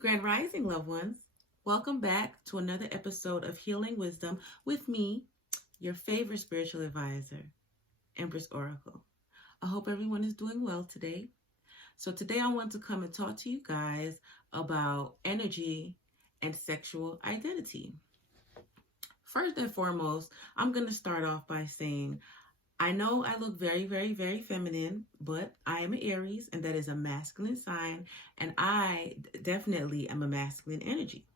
Grand Rising, loved ones. Welcome back to another episode of Healing Wisdom with me, your favorite spiritual advisor, Empress Oracle. I hope everyone is doing well today. So, today I want to come and talk to you guys about energy and sexual identity. First and foremost, I'm going to start off by saying I know I look very, very, very feminine, but I am an Aries, and that is a masculine sign, and I definitely am a masculine energy.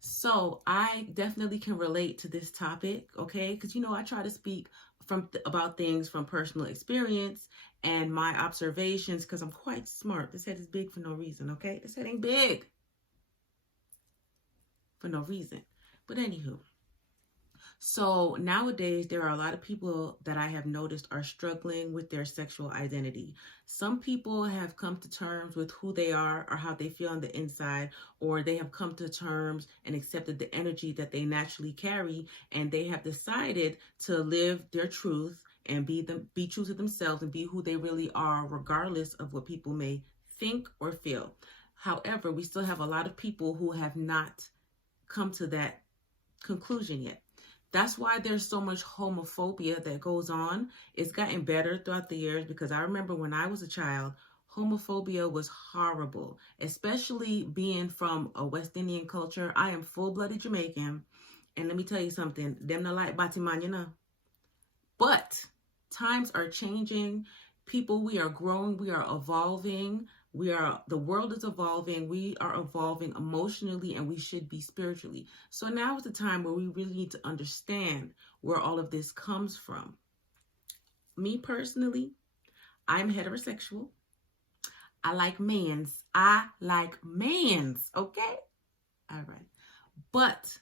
So I definitely can relate to this topic, okay? Because I try to speak about things from personal experience and my observations because I'm quite smart. This head is big for no reason, okay? This head ain't big for no reason. But anywho, so nowadays, there are a lot of people that I have noticed are struggling with their sexual identity. Some people have come to terms with who they are or how they feel on the inside, or they have come to terms and accepted the energy that they naturally carry, and they have decided to live their truth and be true to themselves and be who they really are, regardless of what people may think or feel. However, we still have a lot of people who have not come to that conclusion yet. That's why there's so much homophobia that goes on. It's gotten better throughout the years because I remember when I was a child, homophobia was horrible, especially being from a West Indian culture. I am full-blooded Jamaican, and let me tell you something, them not like Batiman. But times are changing. People, we are growing, we are evolving. The world is evolving. We are evolving emotionally, and we should be spiritually. So now is the time where we really need to understand where all of this comes from. Me personally, I'm heterosexual. I like mans. Okay? All right. But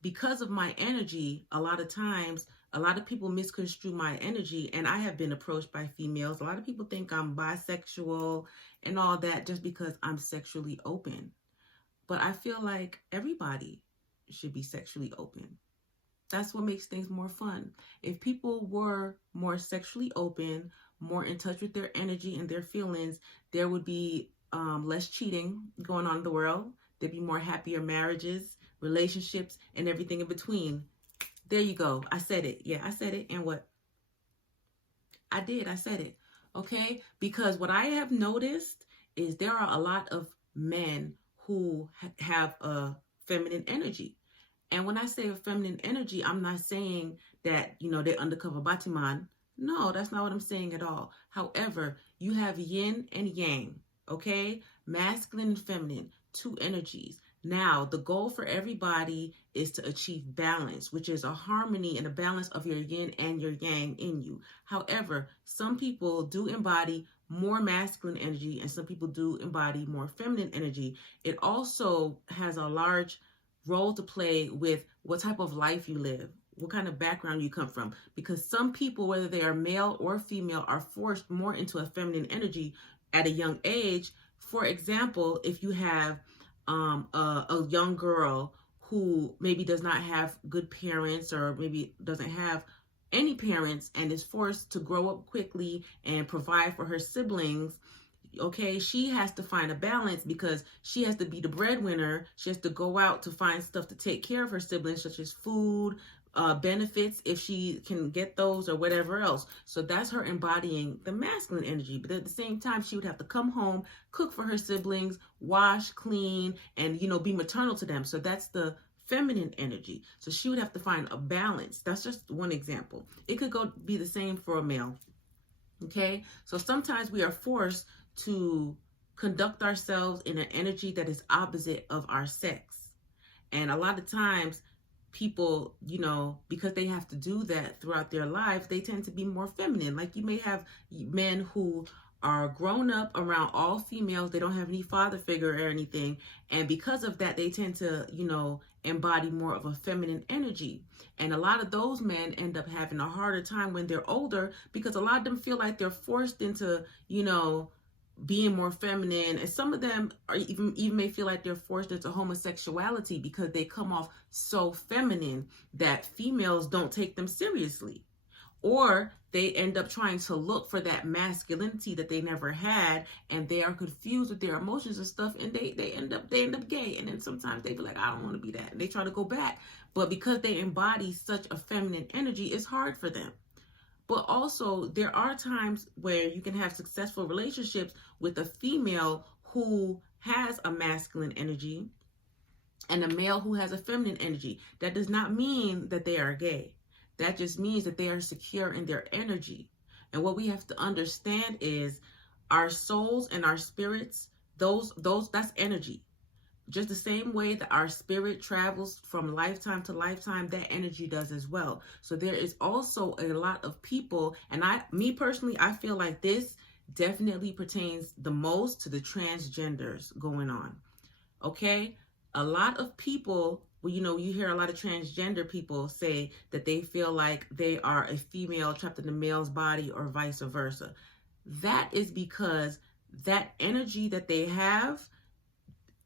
because of my energy, a lot of times, a lot of people misconstrue my energy, and I have been approached by females. A lot of people think I'm bisexual and all that just because I'm sexually open. But I feel like everybody should be sexually open. That's what makes things more fun. If people were more sexually open, more in touch with their energy and their feelings, there would be less cheating going on in the world. There'd be more happier marriages, relationships, and everything in between. There you go. I said it. Yeah, I said it. And what? I did. I said it. Okay? Because what I have noticed is there are a lot of men who have a feminine energy. And when I say a feminine energy, I'm not saying that, they're undercover Batiman. No, that's not what I'm saying at all. However, you have yin and yang, okay? Masculine and feminine, two energies. Now, the goal for everybody is to achieve balance, which is a harmony and a balance of your yin and your yang in you. However, some people do embody more masculine energy and some people do embody more feminine energy. It also has a large role to play with what type of life you live, what kind of background you come from. Because some people, whether they are male or female, are forced more into a feminine energy at a young age. For example, if you have a young girl who maybe does not have good parents or maybe doesn't have any parents and is forced to grow up quickly and provide for her siblings, okay, she has to find a balance because she has to be the breadwinner. She has to go out to find stuff to take care of her siblings, such as food, benefits, if she can get those or whatever else. So that's her embodying the masculine energy. But at the same time, she would have to come home, cook for her siblings, wash, clean, and, be maternal to them. So that's the feminine energy. So she would have to find a balance. That's just one example. It could be the same for a male. Okay, so sometimes we are forced to conduct ourselves in an energy that is opposite of our sex. And a lot of times people, because they have to do that throughout their lives, they tend to be more feminine. Like you may have men who are grown up around all females. They don't have any father figure or anything. And because of that, they tend to, embody more of a feminine energy. And a lot of those men end up having a harder time when they're older because a lot of them feel like they're forced into, being more feminine, and some of them are even may feel like they're forced into homosexuality because they come off so feminine that females don't take them seriously. Or they end up trying to look for that masculinity that they never had, and they are confused with their emotions and stuff, and they end up gay. And then sometimes they be like, I don't want to be that, and they try to go back. But because they embody such a feminine energy, it's hard for them. But also, there are times where you can have successful relationships with a female who has a masculine energy and a male who has a feminine energy. That does not mean that they are gay. That just means that they are secure in their energy. And what we have to understand is our souls and our spirits, those that's energy. Just the same way that our spirit travels from lifetime to lifetime, that energy does as well. So there is also a lot of people, and me personally, I feel like this definitely pertains the most to the transgenders going on. Okay? A lot of people, well, you hear a lot of transgender people say that they feel like they are a female trapped in a male's body or vice versa. That is because that energy that they have,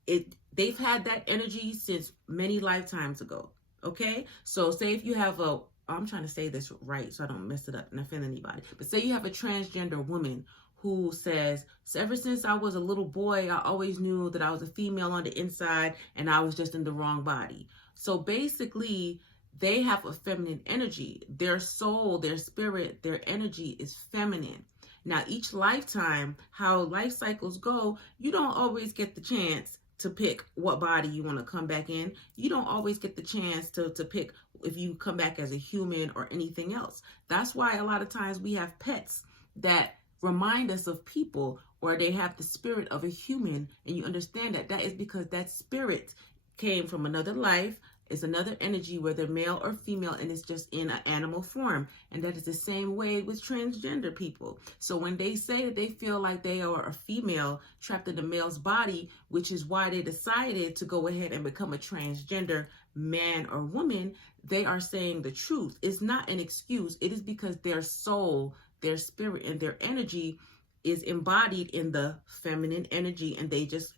they've had that energy since many lifetimes ago. Okay? So say if you have I'm trying to say this right so I don't mess it up and offend anybody. But say you have a transgender woman who says, so ever since I was a little boy, I always knew that I was a female on the inside and I was just in the wrong body. So basically, they have a feminine energy. Their soul, their spirit, their energy is feminine. Now, each lifetime, how life cycles go, you don't always get the chance to pick what body you want to come back in. You don't always get the chance to pick if you come back as a human or anything else. That's why a lot of times we have pets that remind us of people, or they have the spirit of a human, and you understand that is because that spirit came from another life. It's another energy, whether male or female, and it's just in an animal form. And that is the same way with transgender people. So when they say that they feel like they are a female trapped in a male's body, which is why they decided to go ahead and become a transgender man or woman, they are saying the truth. It's not an excuse. It is because their soul, their spirit, and their energy is embodied in the feminine energy, and they just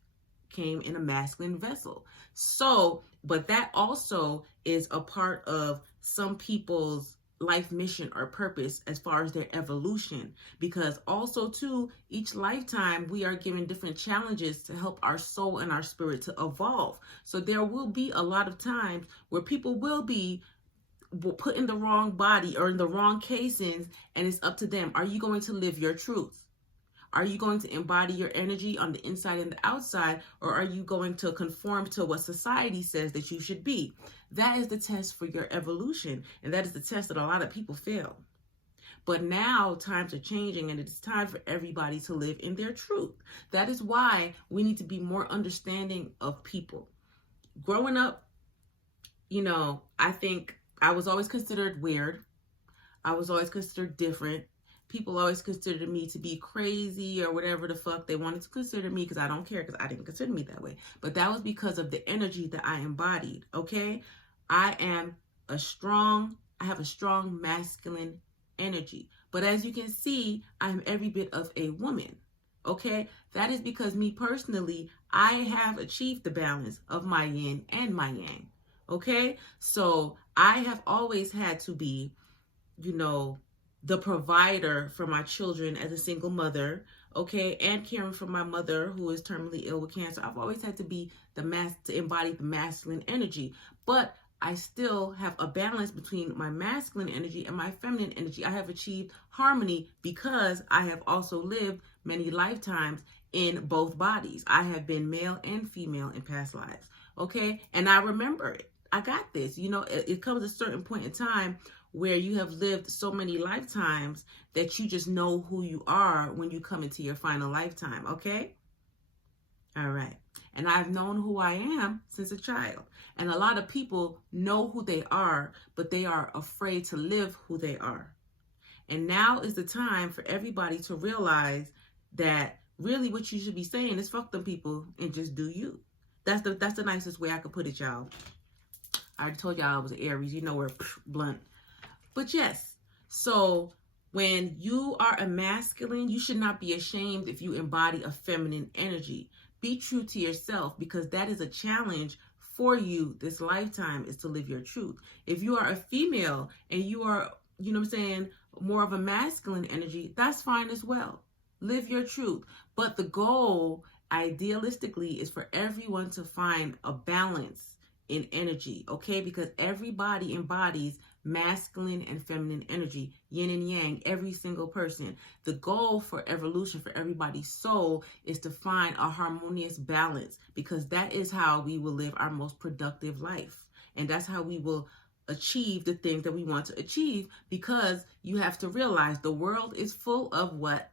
came in a masculine vessel. So, but that also is a part of some people's life mission or purpose as far as their evolution, because also too, each lifetime we are given different challenges to help our soul and our spirit to evolve. So there will be a lot of times where people will be put in the wrong body or in the wrong casings, and it's up to them. Are you going to live your truth? Are you going to embody your energy on the inside and the outside, or are you going to conform to what society says that you should be? That is the test for your evolution, and that is the test that a lot of people fail. But now times are changing, and it is time for everybody to live in their truth. That is why we need to be more understanding of people. Growing up, I think I was always considered weird. I was always considered different. People always considered me to be crazy or whatever the fuck they wanted to consider me, because I don't care, because I didn't consider me that way. But that was because of the energy that I embodied, okay? I have a strong masculine energy. But as you can see, I'm every bit of a woman, okay? That is because me personally, I have achieved the balance of my yin and my yang, okay? So I have always had to be, the provider for my children as a single mother, okay, and caring for my mother who is terminally ill with cancer. I've always had to be to embody the masculine energy, but I still have a balance between my masculine energy and my feminine energy. I have achieved harmony because I have also lived many lifetimes in both bodies. I have been male and female in past lives, okay, and I remember it. I got this. It comes a certain point in time where you have lived so many lifetimes that you just know who you are when you come into your final lifetime, okay? All right. And I've known who I am since a child. And a lot of people know who they are, but they are afraid to live who they are. And now is the time for everybody to realize that really what you should be saying is fuck them people and just do you. That's the nicest way I could put it, y'all. I already told y'all I was an Aries. We're blunt. But yes, so when you are a masculine, you should not be ashamed if you embody a feminine energy. Be true to yourself, because that is a challenge for you this lifetime, is to live your truth. If you are a female and you are, more of a masculine energy, that's fine as well. Live your truth. But the goal, idealistically, is for everyone to find a balance in energy, okay? Because everybody embodies masculine and feminine energy, yin and yang, every single person. The goal for evolution for everybody's soul is to find a harmonious balance, because that is how we will live our most productive life. And that's how we will achieve the things that we want to achieve, because you have to realize the world is full of what?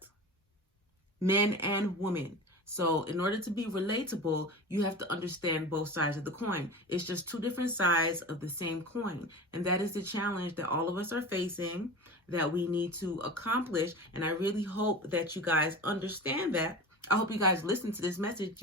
Men and women. So in order to be relatable, you have to understand both sides of the coin. It's just two different sides of the same coin. And that is the challenge that all of us are facing, that we need to accomplish. And I really hope that you guys understand that. I hope you guys listen to this message,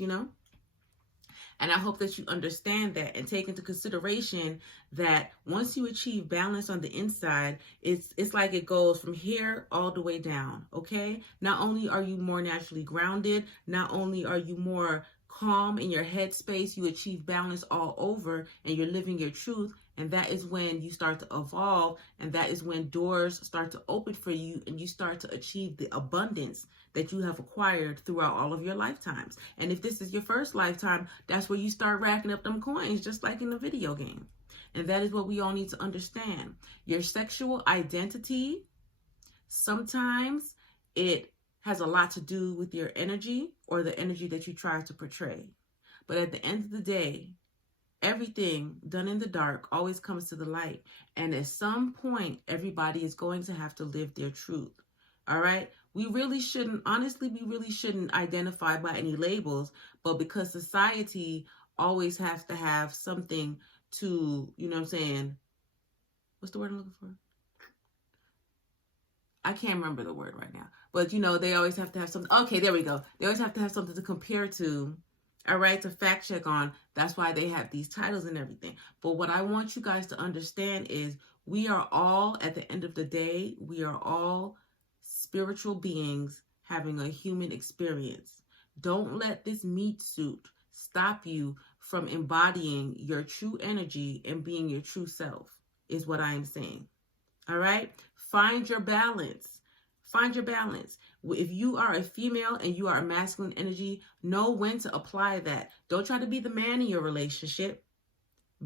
and I hope that you understand that and take into consideration that once you achieve balance on the inside, it's like it goes from here all the way down, okay? Not only are you more naturally grounded, not only are you more calm in your headspace, you achieve balance all over and you're living your truth. And that is when you start to evolve, and that is when doors start to open for you and you start to achieve the abundance that you have acquired throughout all of your lifetimes. And if this is your first lifetime, that's where you start racking up them coins, just like in the video game. And that is what we all need to understand. Your sexual identity, sometimes it has a lot to do with your energy or the energy that you try to portray. But at the end of the day, everything done in the dark always comes to the light. And at some point, everybody is going to have to live their truth. All right? We really shouldn't identify by any labels, but because society always has to have something to, what's the word I'm looking for? I can't remember the word right now, but they always have to have something. Okay, there we go. They always have to have something to compare to. All right, to fact check on. That's why they have these titles and everything. But what I want you guys to understand is we are all, at the end of the day, we are all spiritual beings having a human experience. Don't let this meat suit stop you from embodying your true energy and being your true self, is what I am saying. All right? Find your balance. Find your balance. If you are a female and you are a masculine energy, know when to apply that. Don't try to be the man in your relationship.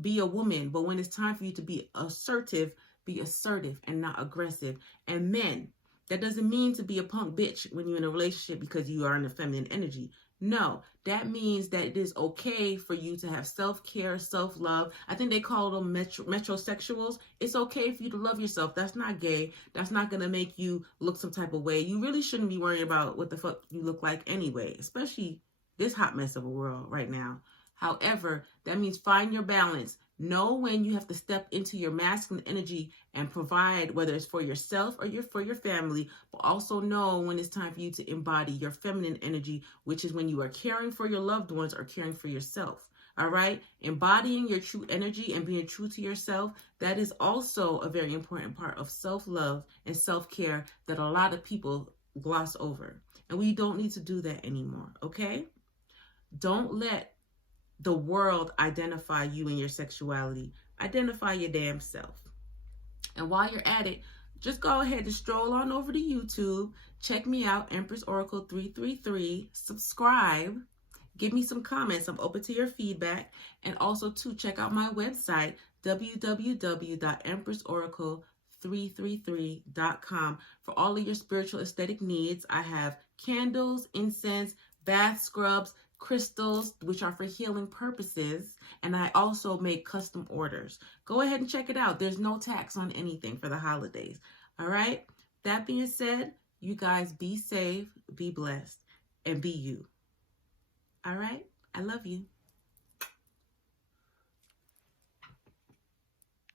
Be a woman. But when it's time for you to be assertive and not aggressive. And men, that doesn't mean to be a punk bitch when you're in a relationship because you are in a feminine energy. No, that means that it is okay for you to have self-care, self-love. I think they call them metrosexuals. It's okay for you to love yourself. That's not gay. That's not going to make you look some type of way. You really shouldn't be worrying about what the fuck you look like anyway, especially this hot mess of a world right now. However, that means find your balance. Know when you have to step into your masculine energy and provide, whether it's for yourself or for your family, but also know when it's time for you to embody your feminine energy, which is when you are caring for your loved ones or caring for yourself. All right? Embodying your true energy and being true to yourself, that is also a very important part of self-love and self-care that a lot of people gloss over. And we don't need to do that anymore, okay? Don't let the world identify you and your sexuality. Identify your damn self. And while you're at it, just go ahead and stroll on over to YouTube. Check me out, Empress Oracle 333. Subscribe. Give me some comments. I'm open to your feedback. And also, to check out my website, www.empressoracle333.com. For all of your spiritual aesthetic needs, I have candles, incense, bath scrubs, crystals, which are for healing purposes, and I also make custom orders. Go ahead and check it out. There's no tax on anything for the holidays. All right? That being said, you guys be safe, be blessed, and be you. All right? I love you.